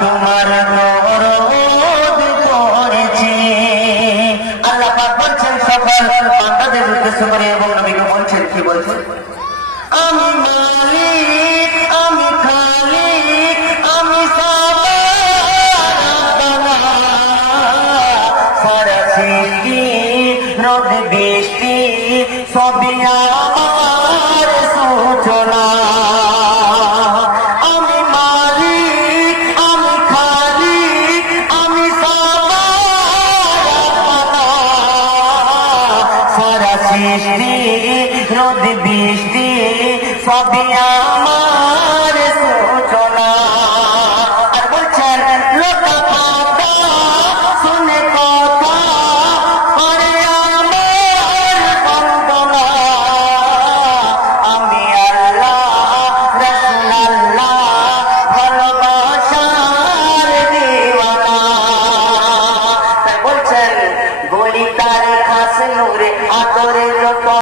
তোমার নরদ করেছে। আল্লাহ পাক বলছেন, সকল বান্দাদের উদ্দেশ্য করে এবং নবীকে বলছেন, কি বলছেন? আমি মালিক, আমি খালিক, আমি সারা সৃষ্টি রোদ বৃষ্টি সবিয়া বৃষ্টি রোদ বৃষ্টি সবই আমার। আছে নূরে আতরের